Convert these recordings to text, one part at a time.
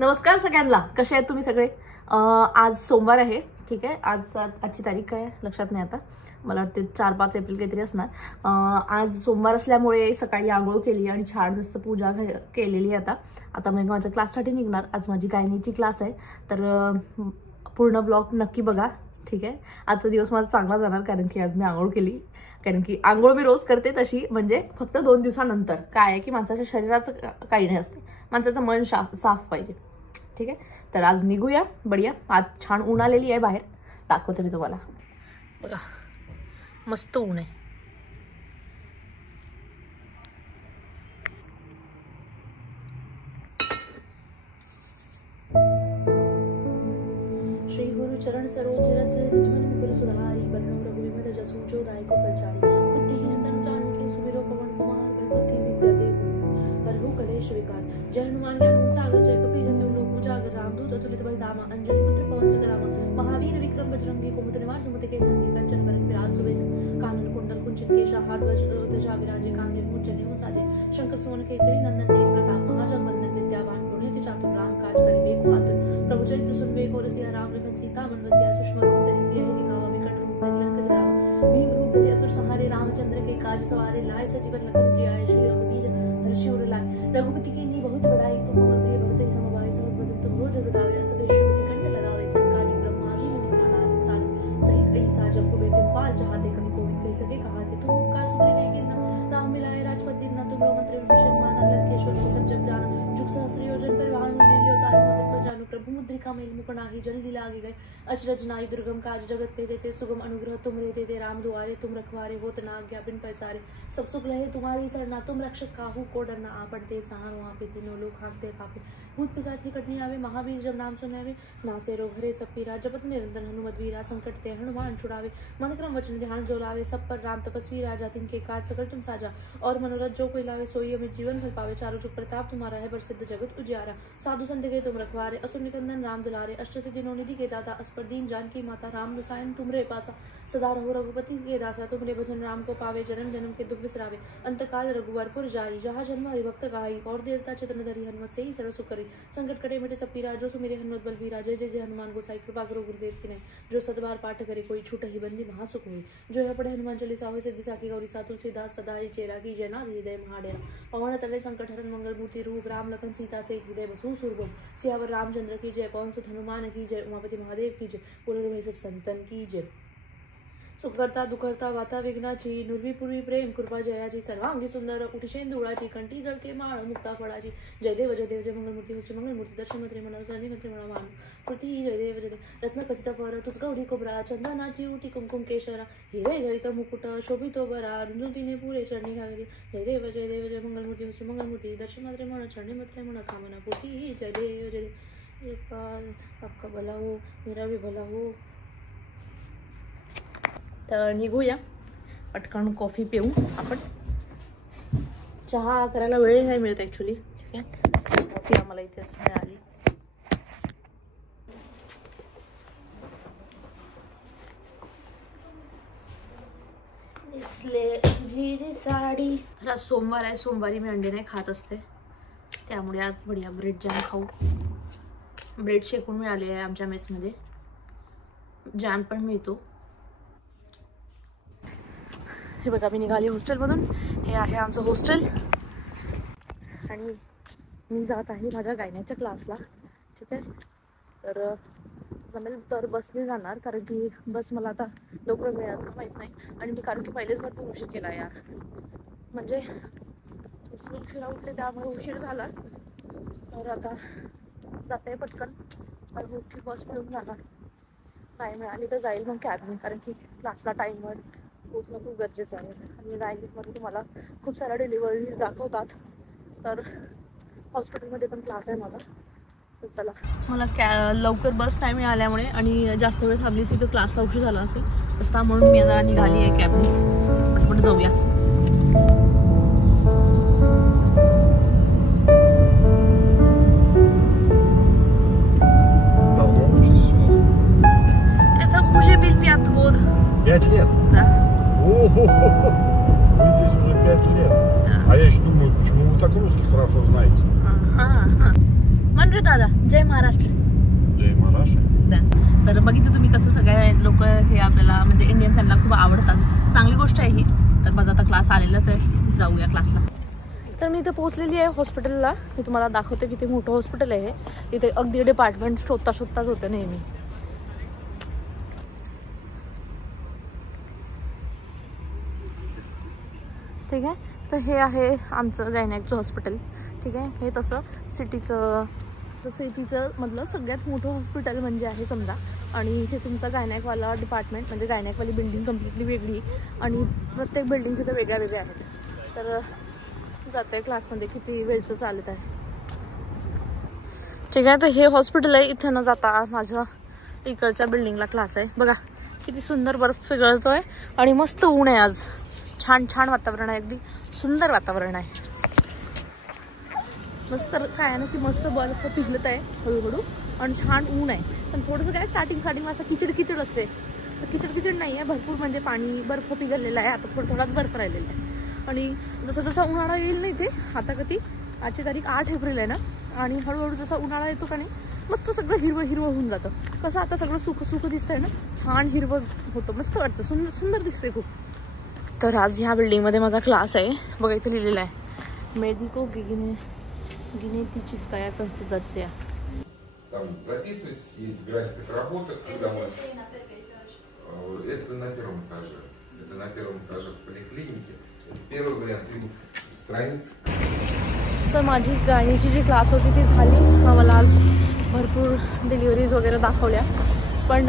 नमस्कार सगळ्यांना, कसे आहेत तुम्ही सगळे? आज सोमवार आहे, ठीक आहे. आजची तारीख काय आहे लक्षात नाही आता, मला वाटते 4-5 एप्रिल काहीतरी असणार. आज सोमवार असल्यामुळे सकाळी आंघोळ केली आणि छान मस्त पूजा केलेली आहे. आता मी माझ्या क्लाससाठी निघणार. आज माझी गायनीची क्लास आहे, तर पूर्ण ब्लॉग नक्की बघा, ठीक आहे. आजचा दिवस माझा चांगला जाणार, कारण की आज मी आंघोळ केली. कारण की आंघोळ मी रोज करते तशी, म्हणजे फक्त 2 दिवसानंतर. काय आहे की माणसाच्या शरीराचं काही नाही असते, माणसाचं मन साफ पाहिजे, ठीक आहे. तर आज निघूया. बढिया. आज छान ऊन आलेली आहे बाहेर, दाखवते मी तुम्हाला. बघा मस्त ऊन आहे. श्री गुरु चरण सरोज रज निज मन मुकुर सुधारी, बरनौ रघुवीर जसु जो दायको फलचारी, बुद्धिहीन तनु जानिके सुमिरो पवन कुमार, बल बुद्धि विद्या देहु हरहु कलेश विकार. जय हनुमान ज्ञान सागर जय कपी जतिन लोक उजागर, रामदूत अतुलित बल धामा, अंजनी पुत्र पवन सुत रामा, महावीर विक्रम बजरंगी कुमत निवार सुमति के संगी, कंचन बरन विराज सुबेद, कानन कुंडल कुंचित केशा, हाथ ध्वजा विराजे, कांधे मूंज जनेऊ साजे, शंकर सुवन केसरी नंदन तेज प्रताप, महाजगवंदन विद्यावान गुणित चातुर, राम काज करिबेको आतुर, प्रभु चरित्र सुनबेको रसिया, राम लखन सीता मन बसिया, सूक्ष्म रूप धरि सियहि दिखावा, विकट रूप धरि लंक जरावा, भीम रूप धरि असुर संहारे, रामचंद्र के काज सवारे, लाए सजीवन लखन जियाए, श्री रघुवीर हर्षि उर लाए, रघुपति कीन्ही बहुत बड़ाई, तुम मम प्रिय भरत समभाई, सहस बदन तुम रोज गावे, अस श्रीमति कंठ लगावे, संकाली ब्रह्मादि मुनि सानादि साधु सहित ऐसा जब को बेटिन पाल चाहते, कभी कोविद कह सके कहाते, तुम उपकार सुग्रीव कीन्हा, राम मिलाए राजपद दीन्हा, तुम मंत्र विभीषण माना, लंकेश्वर के सब जग जाना, जुग सहस्र योजन पर वाहन लील्यो ताहि मधुर फल जानु, प्रभु मुद्रिका मेल मुख नाही, जल्दी लागे गए अचरज नाई, दुर्गम काज जगत के देते, सुगम अनुग्रह तुम रे देते, राम दुआरे तुम रखवारे, होत न आज्ञा बिन पैसारे, सब सुख लहे तुम्हारी सरना, तुम रक्षक काहू को डरना, आपन ते सहारो आपे, तीनों लोग हाँकते कापे, भूत पिशाच निकट नहीं आवे, महावीर जब नाम सुनावे, नासे रोग हरे सब पीरा, जपत निरंतर हनुमत वीरा, संकट ते हनुमान छुड़ावे, मन क्रम वचन ध्यान जो लावे, सब पर राम तपस्वी राजा, तिनके काज सकल तुम साजा, और मनोरथ जो कोई लावे सोई अमित जीवन फल पावे, चारों जुग प्रताप तुम्हारा है, प्रसिद्ध जगत उजियारा, साधु संत के तुम रखवारे, असुर निकंदन राम दुलारे, अष्ट सिद्धि नौ निधि के दाता, अस्पर दीन जानकी माता, राम रसायन तुमरे पासा, सदा रहो रघुपति के दासा, तुमरे भजन राम को पावे, जन्म जन्म के दुख बिसरावे, अंतकाल रघुवरपुर जाई, जहाँ जन्म हरिभक्त गाई, और देवता चितन धरि, हनुमत से ही सर्व सुख करी, संकट कटे मिटे सब पीरा, जो सुमिरे हनुमत बलबीरा, जय जय जय हनुमान गोसाई, कृपा करो गुरुदेव की नहीं, जो सतबार पाठ करे कोई छूट ही बंदी महासुख हुई, जो है पढ़े हनुमान चालीसा हो सिद्धि साकी गौरी, सा तुलसीदास सदा ही चेरा की जय, नाथ हृदय महाडेरा, पवन तले संकट हरण मंगल मूर्ति रूप, राम लखन सीता से हृदय बसु सुरभूप, सियावर रामचंद्र की जय, पवन सुत हनुमान की जय, उमापति महादेव की जय, पूर्ण भय सब संतन की जय. सुखकर्ता दुखहर्ता वाता विघ्नाची, नुर्वी पूर्वी प्रेम कृपा जयाची, सर्वांगी सुंदर उठिशेंदुळाची, कंठी जळके माळ मुक्ता फळाची, जय देव जय मंगलमूर्ती हो श्री मंगलमूर्ती, दर्शन मंत्री म्हणा सरणी मंत्री म्हणा मान कृती, जय देव जय रत्न खचित फर, तुझ गौरी कोबरा, चंदनाची उटी कुमकुम केशरा, हिरे जळित मुकुट शोभितो बरा, रुंजुतीने पुरे चरणी घागरी, जय देव जय मंगलमूर्ती हो श्री मंगलमूर्ती, दर्शन मंत्री म्हणा चरणी मंत्री म्हणा कामना पूर्ती, जय देव जय आपका भला हो, मेरा भी भला हो. तर निघूया पटकन, कॉफी पिऊ आपण. चहा करायला वेळ नाही मिळत ॲक्च्युली, ठीक आहे. कॉफी आम्हाला इथेच मिळाली. जी साडी. तर आज सोमवार आहे, सोमवारी मी अंडे नाही खात असते, त्यामुळे आज बढिया ब्रेड जॅम खाऊ. ब्रेड शेकून मिळाले आहे आमच्या मेसमध्ये, जॅम पण मिळतो. हे बघा मी निघाली हॉस्टेलमधून. हे आहे आमचं हॉस्टेल आणि मी जात आहे माझ्या गायनाच्या क्लासला, ठीक आहे. तर जमेल तर बसने जाणार, कारण की बस मला आता लवकर मिळत का माहीत नाही. आणि मी कारण की पहिलेच भरपूर उशीर केला यार, म्हणजे थोडंसं उशिरा उठले त्यामुळे उशीर झाला. तर आता जाते पटकन, मला की बस मिळून जाणार. नाही मिळाली तर जाईल मग कॅबने, कारण की क्लासला टाईमवर पोचणं खूप गरजेचं आहे. आणि गायनीमध्ये तुम्हाला खूप साऱ्या डिलिव्हरीज दाखवतात, तर हॉस्पिटलमध्ये पण क्लास आहे माझा. तर चला, मला लवकर बस नाही मिळाल्यामुळे आणि जास्त वेळ थांबलीच तर क्लासला उशीर झाला असेल असता, म्हणून मी आता निघाली आहे कॅबनीच. पटपट जाऊया. Уже бил 5 год. 5 лет? Да. О-хо-хо-хо! Вы здесь уже 5 лет. Да. А я еще думаю, почему вы так русский хорошо знаете? Ага. म्हण रे दादा, जय महाराष्ट्र. जय महाराष्ट्र. तर बघितलं तुम्ही कसं सगळे लोक हे आपल्याला म्हणजे इंडियन्सांना खूप आवडतात. चांगली गोष्ट आहे ही. तर माझा आता क्लास आलेलाच आहे, जाऊया क्लासला. तर मी इथं पोहोचलेली आहे हॉस्पिटलला. मी तुम्हाला दाखवते किती मोठं हॉस्पिटल आहे. इथे अगदी डिपार्टमेंट शोधताच होतं नेहमी. ठीक आहे, तर हे आहे आमचं गायनॅकचं हॉस्पिटल. ठीक आहे, हे तसं सिटीचं मधलं सगळ्यात मोठं हॉस्पिटल म्हणजे आहे समजा. आणि इथे तुमचा गायनॅकवाला डिपार्टमेंट म्हणजे गायनॅकवाली बिल्डिंग कम्प्लिटली वेगळी आणि प्रत्येक बिल्डिंग्स इथे वेगळ्या वेगळ्या आहेत. तर जाते आहे क्लासमध्ये, किती वेळचं चालत आहे. ठीक आहे, तर हे हॉस्पिटल आहे. इथं न जाता माझ्या इकडच्या बिल्डिंगला क्लास आहे. बघा किती सुंदर बर्फ पिघळतोय आणि मस्त ऊन आहे आज. छान छान वातावरण आहे, अगदी सुंदर वातावरण आहे. मस्त काय आहे ना की मस्त बर्फ पिघलत आहे हळूहळू आणि छान ऊन आहे. पण थोडंसं काय स्टार्टिंग असं किचड असते. तर किचड नाही आहे, भरपूर म्हणजे पाणी बर्फ पिघललेला आहे. आता थोडाच बर्फ राहिलेला आहे. आणि जसा उन्हाळा येईल नाही ते आता कधी आजची तारीख 8 एप्रिल आहे ना. आणि हळूहळू जसा उन्हाळा येतो का नाही मस्त सगळं हिरवं होऊन जातं. कसं आता सगळं सुख दिसतंय ना, छान हिरवं होतं, मस्त वाटतं, सुंदर दिसते खूप. तर आज ह्या बिल्डिंगमध्ये माझा क्लास आहे. बघा इथे लिहिलेलं आहे मेडिको генетическая консультация. Там записывать есть график работы, когда мы... Это на первом этаже. Это на первом этаже в поликлинике. Это первый вариант. Страница. तर माझी गायनीची जी क्लास होती ती झाली. मला आज भरपूर डिलिव्हरीज वगैरे दाखवल्या, पण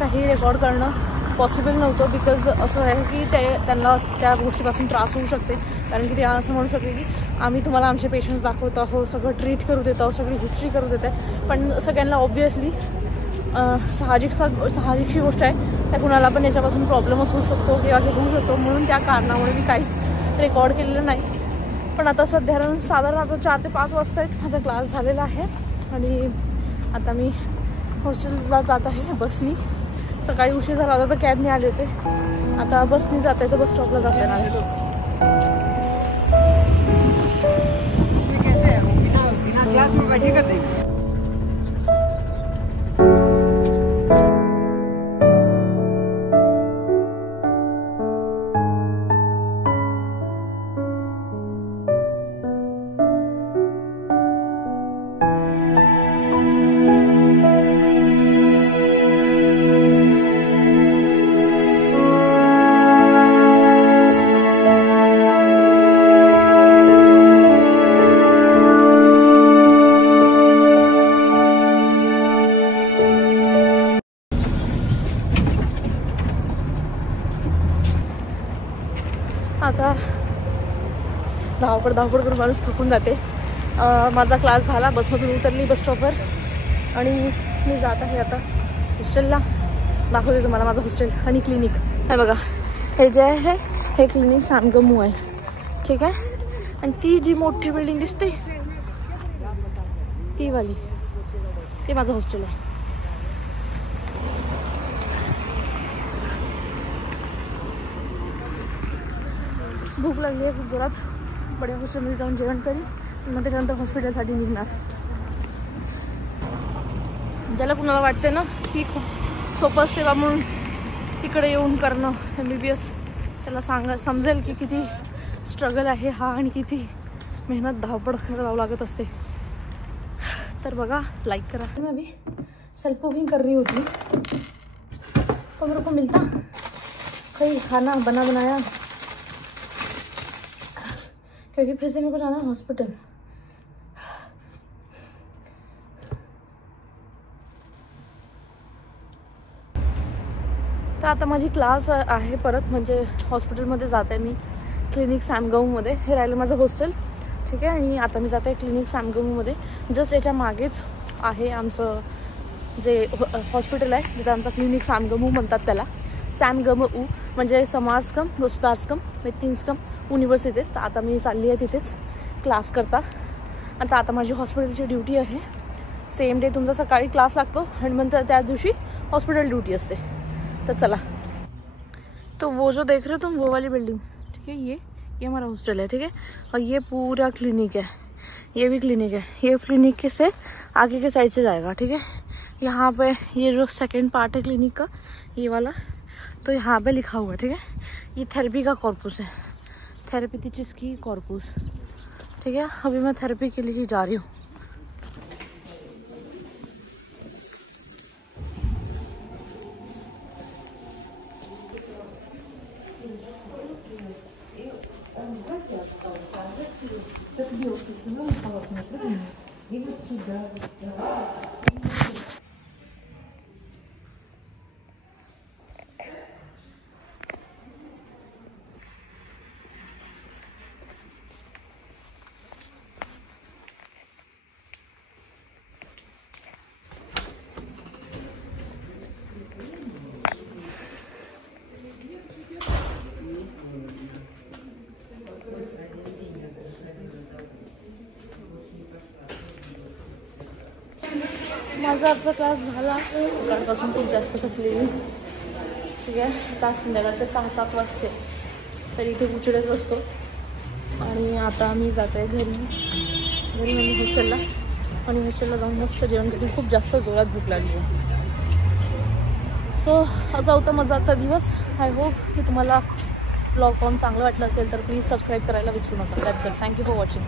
काही रेकॉर्ड करणं पॉसिबल नव्हतं. बिकॉज असं आहे की त्यांना त्या गोष्टीपासून त्रास होऊ शकते. कारण की ते असं म्हणू शकते की आम्ही तुम्हाला आमचे पेशंट्स दाखवत आहोत, सगळं ट्रीट करू देत आहोत, सगळी हिस्ट्री करू देत आहे. पण सगळ्यांना ऑब्व्हियसली साहजिकची गोष्ट आहे, त्या कुणाला पण याच्यापासून प्रॉब्लेमच होऊ शकतो किंवा हे होऊ शकतो. म्हणून त्या कारणामुळे मी काहीच रेकॉर्ड केलेलं नाही. पण आता साधारण आता 4 ते 5 वाजता माझा क्लास झालेला आहे आणि आता मी हॉस्टेलला जात आहे बसनी. सकाळी उशीर झाला होता तर कॅबने आले होते, आता बसनी जात आहे तर बस स्टॉपला जाते ना. क्लास में बैठे कर देंगे. आता धावपळ करून माणूस थकून जाते. माझा क्लास झाला, बसमधून उतरली बस स्टॉपवर आणि मी जात आहे आता हॉस्टेलला. दाखवते तुम्हाला माझं हॉस्टेल आणि क्लिनिक. हे बघा, हे जे आहे हे क्लिनिक सांगमू आहे. ठीक आहे, आणि ती जी मोठी बिल्डिंग दिसते ती वाली ते माझं हॉस्टेल आहे. भूक लागली आहे खूप जोरात. बड्या हॉस्टेलमध्ये जाऊन जेवण करी, मग त्याच्यानंतर हॉस्पिटलसाठी निघणार. ज्याला कुणाला वाटते ना की खूप सोपं असते बा म्हणून इकडे येऊन करणं MBBS, त्याला समजेल की किती स्ट्रगल आहे हा आणि किती मेहनत धावपळ करावं लागत असते. तर बघा, लाईक करा. मैं अभी सेल्फ कुकिंग कर रही होती तो मेरे को मिलता कहीं खाना बनाया, क्योंकि फिर से मेरे को जाना है हॉस्पिटल. तर आता माझी क्लास आहे परत, म्हणजे हॉस्पिटलमध्ये जाते मी, क्लिनिक सॅमगावमध्ये. हे राहिलं माझं हॉस्टेल. ठीक आहे, आणि आता मी जाते क्लिनिक सॅमगावमध्ये. जस्ट याच्या मागेच आहे आमचं जे हॉस्पिटल आहे, जिथं आमचा क्लिनिक सॅमगाव म्हणतात त्याला. सॅमगाव म्हणजे समाजकम वसुधारस्कम मेथिन्स्कम युनिव्हर्सिटीत. तर आता मी चालली आहे तिथेच क्लास करता. आता माझी हॉस्पिटलची ड्युटी आहे. सेम डे तुमचा सकाळी क्लास लागतो आणि मग त्या दिवशी हॉस्पिटल ड्यूटी असते. तो चला, तो वो जो देख रहे हो तुम वो वाली बिल्डिंग, ठीक है, ये हमारा हॉस्टल है. ठीक है, और ये पूरा क्लिनिक है. ये भी क्लिनिक है, ये क्लिनिक के से आगे के साइड से जाएगा, ठीक है। यहाँ पे ये जो सेकंड पार्ट है क्लिनिक का, ये वाला, तो यहाँ पे लिखा हुआ है, ठीक है। ये थेरेपी का कॉर्पस है, थेरेपी टीचर्स की कॉर्पस, ठीक है। अभी मैं थेरेपी के लिए ही जा रही हूँ। माझा आजचा क्लास झाला, सकाळपासून खूप जास्त थकलेली, ठीक आहे। आता संध्याकाळचे 6-7 वाजते, तरी इथे उचडेच असतो। आणि आता मी जाते आहे घरी म्हणजे हॉस्टेलला, आणि हॉस्टेलला जाऊन मस्त जेवण केली, खूप जास्त जोरात भूक लागली आहे। सो असा होता माझा आजचा दिवस। आय होप की तुम्हाला ब्लॉग पाहून चांगलं वाटलं असेल तर प्लीज सबस्क्राईब करायला विसरू नका। That's it, thank you for watching.